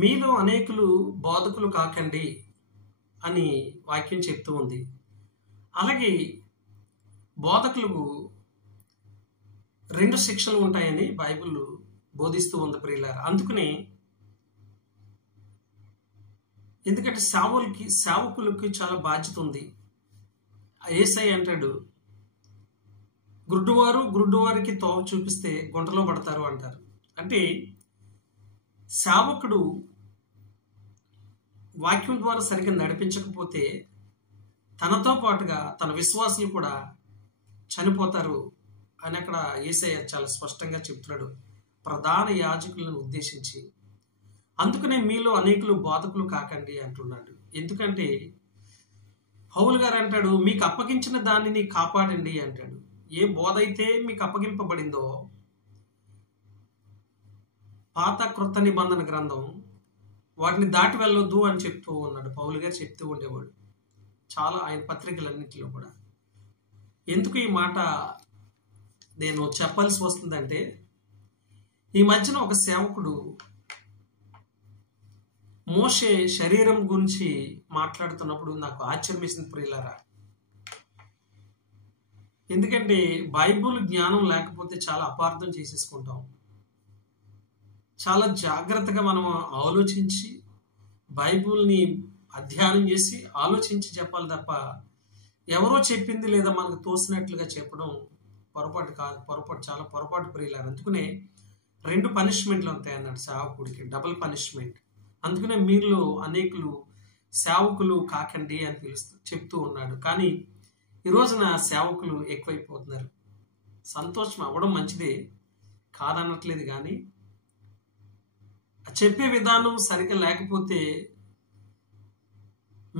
మీలో అనేకులు బోధకులు కాకండి అని వాక్యం చెప్తూ ఉంది. అలాగే బోధకులకు 2 శిక్షలు ఉంటాయని బైబిల్ బోధిస్తూ ఉంది ప్రియులారా. అందుకనే ఎందుకంటే సేవకులకి చాలా బాధ్యత ఉంది. యేసయ్య అంటాడు, గుడ్డివారికి తోవ చూపిస్తే గుంటలో పడతారు అంటారు. అంటే సేవకుడు వాక్యం ద్వారా సరిగ్గా నడిపించకపోతే తనతో పాటుగా తన విశ్వాసులు కూడా చనిపోతారు అని అక్కడ యేసయ్య చాలా స్పష్టంగా చెప్తున్నాడు ప్రధాన యాజకులను ఉద్దేశించి. అందుకనే మీలో అనేకులు బోధకులు కాకండి అంటున్నాడు. ఎందుకంటే పౌలు గారు అంటాడు, మీకు అప్పగించిన దానిని కాపాడండి అంటాడు. ఏ బోధ అయితే మీకు అప్పగింపబడిందో, పాత క్రొత్త నిబంధన గ్రంథం, వాటిని దాటి వెళ్ళొద్దు అని చెప్తూ ఉన్నాడు. పౌలు గారు చెప్తూ ఉండేవాడు చాలా ఆయన పత్రికలన్నింటిలో కూడా. ఎందుకు ఈ మాట నేను చెప్పాల్సి వస్తుందంటే, ఈ మధ్యన ఒక సేవకుడు మోషే శరీరం గురించి మాట్లాడుతున్నప్పుడు నాకు ఆశ్చర్యం వేసింది ప్రియులారా. ఎందుకంటే బైబిల్ జ్ఞానం లేకపోతే చాలా అపార్థం చేసేసుకుంటాం. చాలా జాగ్రత్తగా మనం ఆలోచించి బైబిల్ని అధ్యయనం చేసి ఆలోచించి చెప్పాలి తప్ప ఎవరో చెప్పింది లేదా మనకు తోసినట్లుగా చెప్పడం పొరపాటు కాదు. చాలా పొరపాటు ప్రియులారు. అందుకనే 2 పనిష్మెంట్లు ఉంటాయి అన్నాడు సేవకుడికి, డబుల్ పనిష్మెంట్. అందుకనే మీలో అనేకులు సేవకులు కాకండి అని చెప్తూ ఉన్నాడు. కానీ ఈ రోజున సేవకులు ఎక్కువైపోతున్నారు. సంతోషం అవ్వడం మంచిదే, కాదనట్లేదు. కానీ చెప్పే విధానం సరిగ్గా లేకపోతే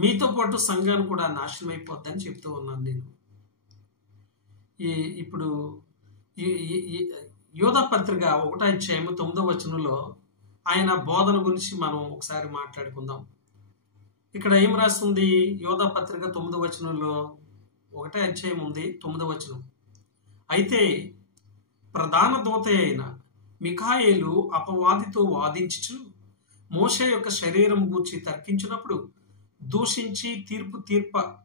మీతో పాటు సంఘాన్ని కూడా నాశనం అయిపోద్దని చెప్తూ ఉన్నాను నేను. ఇప్పుడు యోధా పత్రిక 1:9 ఆయన బోధన గురించి మనం ఒకసారి మాట్లాడుకుందాం. ఇక్కడ ఏం రాస్తుంది? యోధా పత్రిక 9 ఒకటే అధ్యాయం ఉంది, 9. అయితే ప్రధాన దూత అయిన మిఖాయేలు అపవాదితో వాదించుచు మోషే యొక్క శరీరం గూర్చి తర్కించినప్పుడు దూషించి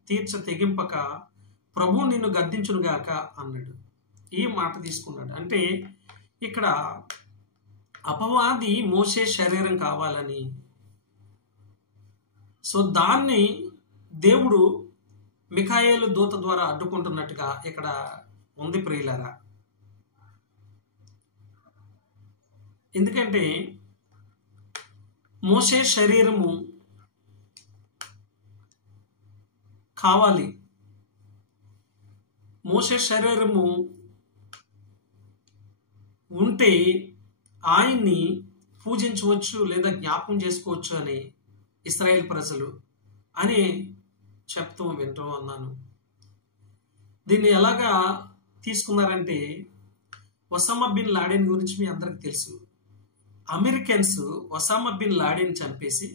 తీర్చ తెగింపక ప్రభు నిన్ను గద్దించునుగాక అన్నాడు. ఈ మాట తీసుకున్నాడు. అంటే ఇక్కడ అపవాది మోషే శరీరం కావాలని, సో దాన్ని దేవుడు మిఖాయేలు దూత ద్వారా అడ్డుకుంటున్నట్టుగా ఇక్కడ ఉంది ప్రియులారా. ఎందుకంటే మోషే శరీరము కావాలి, మోషే శరీరము ఉంటే ఆయన్ని పూజించవచ్చు లేదా జ్ఞాపకం చేసుకోవచ్చు అని ఇశ్రాయేల్ ప్రజలు అని చెప్తూ వింటూ ఉన్నాను. దీన్ని ఎలాగా తీసుకున్నారంటే, ఒసామా బిన్ లాడెన్ గురించి మీ అందరికి తెలుసు. అమెరికన్స్ ఒసామా బిన్ లాడెన్ చంపేసి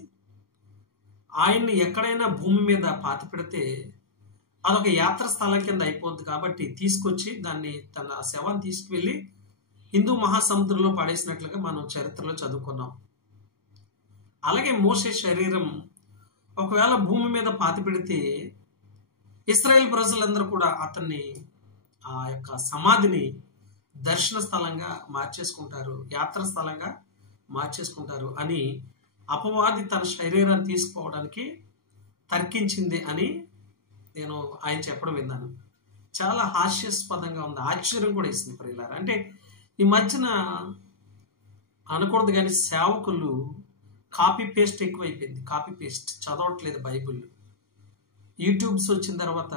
ఆయన్ని ఎక్కడైనా భూమి మీద పాతి పెడితే అదొక యాత్ర స్థలం కింద అయిపోద్ది. కాబట్టి తీసుకొచ్చి దాన్ని తన శవాన్ని తీసుకువెళ్ళి హిందూ మహాసముద్రంలో పడేసినట్లుగా మనం చరిత్రలో చదువుకున్నాం. అలాగే మోషే శరీరం ఒకవేళ భూమి మీద పాతి పెడితే ఇశ్రాయేల్ ప్రజలందరూ కూడా అతన్ని ఆ యొక్క సమాధిని దర్శన స్థలంగా మార్చేసుకుంటారు, యాత్ర స్థలంగా మార్చేసుకుంటారు అని అపవాది తన శరీరాన్ని తీసుకోవడానికి తర్కించింది అని నేను ఆయన చెప్పడం విన్నాను. చాలా హాస్యాస్పదంగా ఉంది, ఆశ్చర్యం కూడా ఇస్తుంది ప్రియులారా. అంటే ఈ మధ్యన అనకూడదు కానీ సేవకులు కాపీ పేస్ట్ ఎక్కువైపోయింది. కాపీ పేస్ట్ చదవట్లేదు బైబిల్. యూట్యూబ్స్ వచ్చిన తర్వాత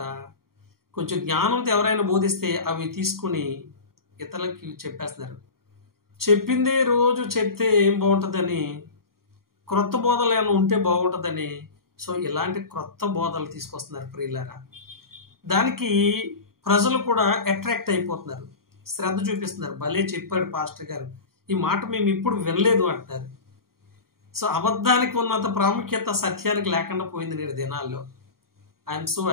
కొంచెం జ్ఞానంతో ఎవరైనా బోధిస్తే అవి తీసుకుని ఇతరులకి చెప్పేస్తున్నారు. చెప్పిందే రోజు చెప్తే ఏం బాగుంటుందని, క్రొత్త బోధలు ఏమైనా ఉంటే బాగుంటుందని, సో ఇలాంటి క్రొత్త బోధలు తీసుకొస్తున్నారు ప్రియులారా. దానికి ప్రజలు కూడా అట్రాక్ట్ అయిపోతున్నారు, శ్రద్ధ చూపిస్తున్నారు. భలే చెప్పాడు పాస్టర్ గారు, ఈ మాట మేము ఇప్పుడు వినలేదు అంటారు. సో అబద్ధానికి ఉన్నంత ప్రాముఖ్యత సత్యానికి లేకుండా పోయింది నేడు దినాల్లో. ఐఎమ్ సో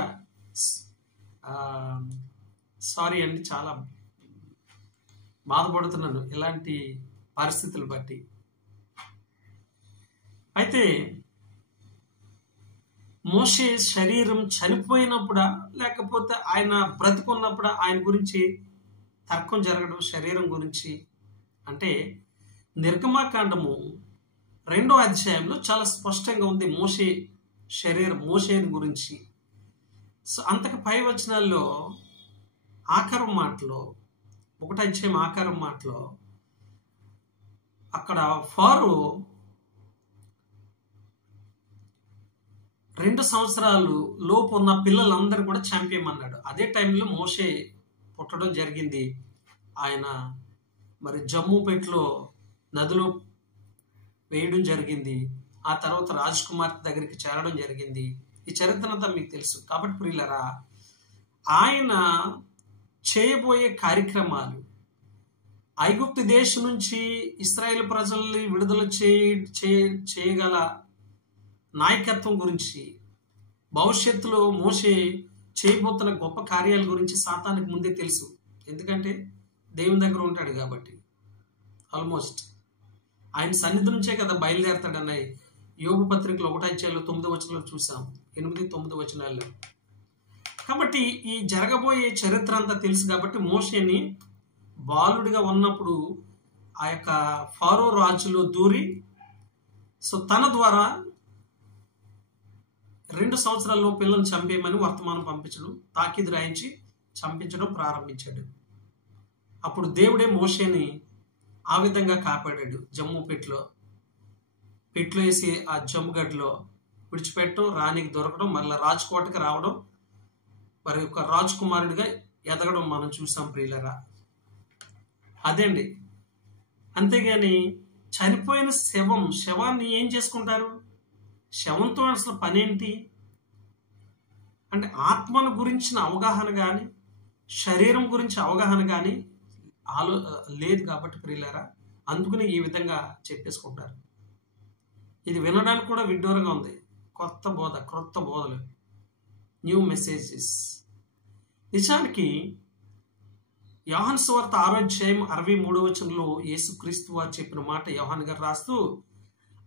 సారీ అండి, చాలా బాధపడుతున్నాను ఇలాంటి పరిస్థితులు బట్టి. అయితే మోషే శరీరం చనిపోయినప్పుడా లేకపోతే ఆయన బ్రతుకున్నప్పుడా ఆయన గురించి తర్కం జరగడం శరీరం గురించి అంటే నిర్గమాకాండము 2వ అధ్యాయంలో చాలా స్పష్టంగా ఉంది మోషే శరీరం మోషేని గురించి. సో అంతకు పై వచనాల్లో ఆఖరు మాటలో 1వ అధ్యాయం ఆఖరు మాటలో అక్కడ ఫారో 2 సంవత్సరాలు లోపు ఉన్న పిల్లలందరూ కూడా చంపేయమన్నాడు. అదే టైంలో మోషే పుట్టడం జరిగింది. ఆయన మరి జమ్మూపేటలో నదిలో వేయడం జరిగింది. ఆ తర్వాత రాజకుమార్తె దగ్గరికి చేరడం జరిగింది. ఈ చరిత్ర అంతా మీకు తెలుసు. కాబట్టి ప్రియులరా, ఆయన చేయబోయే కార్యక్రమాలు ఐగుప్తు దేశం నుంచి ఇశ్రాయేలు ప్రజల్ని విడుదల చేయగల నాయకత్వం గురించి, భవిష్యత్తులో మోషే చేయబోతున్న గొప్ప కార్యాల గురించి సాతానికి ముందే తెలుసు. ఎందుకంటే దేవుని దగ్గర ఉంటాడు కాబట్టి. ఆల్మోస్ట్ ఆయన సన్నిధి నుంచే కదా బయలుదేరతాడన్నాయి యోబు పత్రికలో 1వ అధ్యాయంలో 9వ వచనంలో చూసాం, 8, 9 వచనాల్లో. కాబట్టి ఈ జరగబోయే చరిత్ర అంతా తెలుసు కాబట్టి మోషేని బాలుడిగా ఉన్నప్పుడు ఆ యొక్క ఫారో రాజులో దూరి సో తన ద్వారా 2 సంవత్సరాల్లో పిల్లల్ని చంపేయమని వర్తమానం పంపించడం, తాకీదు రాయించి చంపించడం ప్రారంభించాడు. అప్పుడు దేవుడే మోషేని ఆ విధంగా కాపాడాడు. జమ్మూపేటలో పెట్లో వేసి ఆ జమ్ముగడ్డలో విడిచిపెట్టడం, రాణికి దొరకడం, మళ్ళీ రాజకోటకి రావడం, మరి ఒక రాజకుమారుడిగా ఎదగడం మనం చూసాం ప్రియులరా. అదేండి. అంతేగాని చనిపోయిన శవాన్ని ఏం చేసుకుంటారు? శవంతో అసలు పనేంటి అంటే ఆత్మను గురించిన అవగాహన కానీ శరీరం గురించి అవగాహన కానీ లేదు కాబట్టి ప్రియులారా, అందుకని ఈ విధంగా చెప్పేసుకుంటారు. ఇది వినడానికి కూడా విడ్డూరంగా ఉంది. క్రొత్త బోధలు, న్యూ మెసేజెస్. నిజానికి యోహాను సువార్త 6వ అధ్యాయం 63వ వచనంలో యేసుక్రీస్తు వారు చెప్పిన మాట యోహాను గారు రాస్తూ,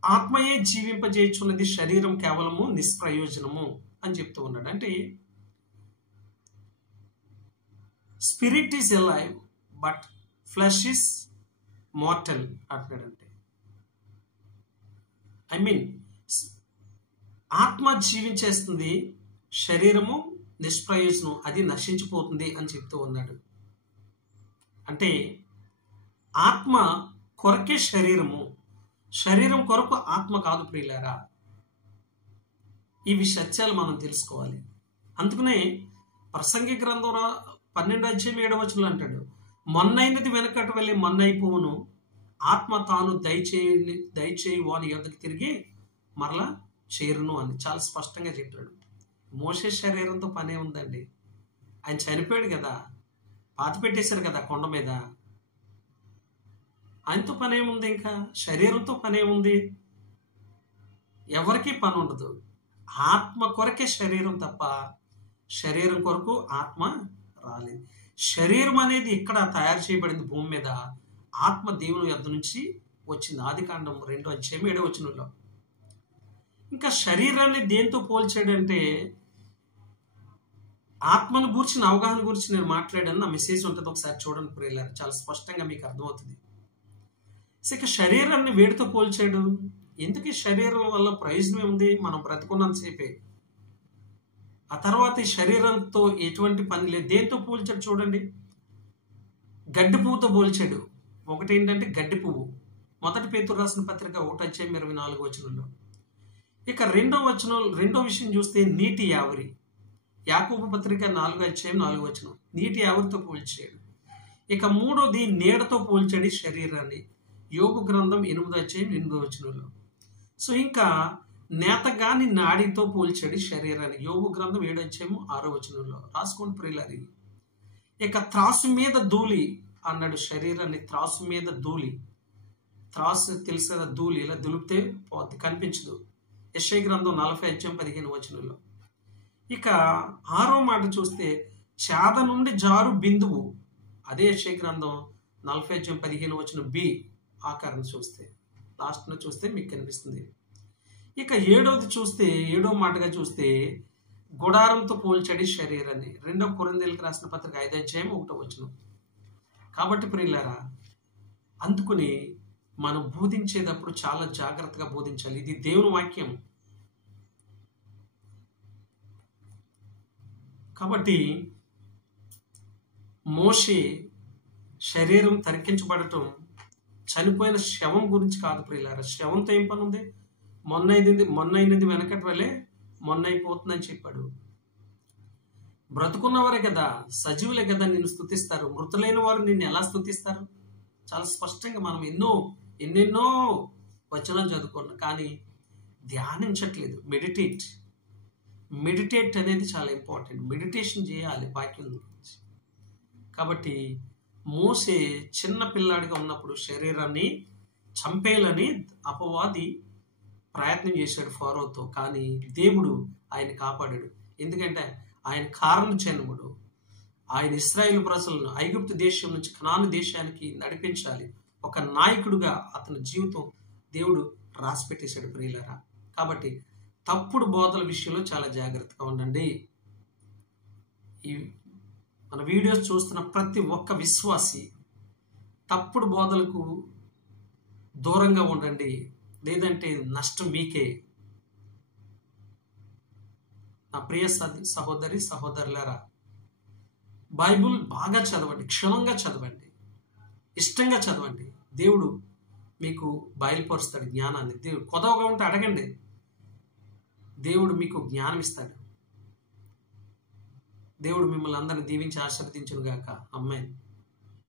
ఆత్మయే జీవింపజేయుచున్నది, శరీరం కేవలము నిష్ప్రయోజనము అని చెప్తూ ఉన్నాడు. అంటే spirit is alive but flesh is mortal అంటున్నాడంటే ఆత్మ జీవించేస్తుంది, శరీరము నిష్ప్రయోజనం, అది నశించిపోతుంది అని చెప్తూ ఉన్నాడు. అంటే ఆత్మ కొరకే శరీరం కొరకు ఆత్మ కాదు ప్రియులారా. ఇవి సత్యాలు మనం తెలుసుకోవాలి. అందుకనే ప్రసంగి గ్రంథం 12వ అధ్యాయం 7వ వచనంలో అంటాడు, మొన్నైనది వెనకటి వెళ్ళి మొన్నైపోవును, ఆత్మ తాను దయచేయి వాని యొద్దకు తిరిగి మరలా చేరును అని చాలా స్పష్టంగా చెప్పాడు. మోషే శరీరంతో పనే ఉందండి. ఆయన చనిపోయాడు కదా, పాతి పెట్టేశారు కదా కొండ మీద. ఆయనతో పనేముంది? ఇంకా శరీరంతో పనేముంది? ఎవరికీ పని ఉండదు. ఆత్మ కొరకే శరీరం తప్ప శరీరం కొరకు ఆత్మ రాలేదు. శరీరం అనేది ఇక్కడ తయారు చేయబడింది భూమి మీద, ఆత్మ దేవుని యొద్ద నుంచి వచ్చింది. ఆదికాండం 2వ అధ్యాయం 7వ వచనంలో. ఇంకా శరీరాన్ని దేంతో పోల్చాడంటే ఆత్మను గురించిన అవగాహన గురించి నేను మాట్లాడాను. నా మెసేజ్ ఉంటుంది, ఒకసారి చూడండి ప్రియులారా, చాలా స్పష్టంగా మీకు అర్థమవుతుంది. ఇక శరీరాన్ని వేడితో పోల్చాడు. ఎందుకు ఈ శరీరం వల్ల ప్రయోజనం ఉంది? మనం బ్రతుకున్నంతసేపే. ఆ తర్వాత ఈ శరీరంతో ఎటువంటి పని లేదు. దేంతో పోల్చాడు చూడండి, గడ్డి పువ్వుతో పోల్చాడు. ఒకటి ఏంటంటే గడ్డి పువ్వు, 1 పేతురు రాసిన పత్రిక 1వ అధ్యాయం 24వ వచనంలో. ఇక 2వ విషయం చూస్తే నీటి ఆవిరి, యాకోబు పత్రిక 4వ అధ్యాయం 4వ వచనం, నీటి ఆవిరితో పోల్చాడు. ఇక 3వది నీడతో పోల్చాడు శరీరాన్ని, యోబు గ్రంథం 8వ అధ్యాయం 8వ వచనంలో. సో ఇంకా నేతగాని నాడితో పోల్చాడు శరీరాన్ని, యోబు గ్రంథం 7వ అధ్యాయం 6వ వచనంలో. రాసుకోండి ప్రియులారి. ఇక త్రాసు మీద ధూళి అన్నాడు శరీరాన్ని, త్రాసు మీద ధూళి. త్రాసు తెలుసు కదా, ధూళి ఇలా దులిపితే పోద్ది, కనిపించదు. యెషయా గ్రంథం 40వ అధ్యాయం 15వ వచనంలో. ఇక 6వ మాట చూస్తే చాద నుండి జారు బిందువు, అదే యెషయా గ్రంథం 40వ అధ్యాయం 15వ వచనం బి ఆకారం చూస్తే, లాస్ట్ను చూస్తే మీకు కనిపిస్తుంది. ఇక ఏడవది చూస్తే, ఏడో మాటగా చూస్తే గుడారంతో పోల్చాడు శరీరాన్ని. 2 కొరింథీయులకు రాసిన పత్రిక 5వ అధ్యాయం 1వ వచనం. కాబట్టి ప్రియులారా, అందుకుని మనం బోధించేటప్పుడు చాలా జాగ్రత్తగా బోధించాలి. ఇది దేవుని వాక్యం. కాబట్టి మోషే శరీరం తరికించబడటం చనిపోయిన శవం గురించి కాదు ప్రియులారా. శవంతో ఏం పని ఉంది? మొన్న అయినది వెనకటి వల్లే మొన్న అయిపోతుందని చెప్పాడు. బ్రతుకున్నవారే కదా, సజీవులే కదా నిన్ను స్తుతిస్తారు. మృతులైన వారు నిన్ను ఎలా స్తుతిస్తారు? చాలా స్పష్టంగా మనం ఎన్నెన్నో వచనాలు చదువుకున్నాం, కానీ ధ్యానించట్లేదు. మెడిటేట్ అనేది చాలా ఇంపార్టెంట్. మెడిటేషన్ చేయాలి వాక్యం గురించి. కాబట్టి మోసే చిన్న పిల్లాడిగా ఉన్నప్పుడు శరీరాన్ని చంపేయాలని అపవాది ప్రయత్నం చేశాడు ఫరోతో, కానీ దేవుడు ఆయన కాపాడాడు. ఎందుకంటే ఆయన కారణ జన్ముడు. ఆయన ఇశ్రాయేలు ప్రజలను ఐగుప్తు దేశం నుంచి కనాను దేశానికి నడిపించాలి. ఒక నాయకుడుగా అతని జీవితం దేవుడు రాసి పెట్టేశాడు ప్రియులారా. కాబట్టి తప్పుడు బోధల విషయంలో చాలా జాగ్రత్తగా ఉండండి. ఈ మన వీడియోస్ చూస్తున్న ప్రతి ఒక్క విశ్వాసి తప్పుడు బోధలకు దూరంగా ఉండండి, లేదంటే నష్టం మీకే. నా ప్రియ సహోదరి సహోదరులారా, బైబుల్ బాగా చదవండి, క్షుణ్ణంగా చదవండి, ఇష్టంగా చదవండి. దేవుడు మీకు బయలుపరుస్తాడు జ్ఞానాన్ని. దేవుడు కొదవగా ఉంటే అడగండి, దేవుడు మీకు జ్ఞానం ఇస్తాడు. దేవుడు మిమ్మల్ని అందరిని దీవించి ఆశీర్వదించును గాక. ఆమేన్.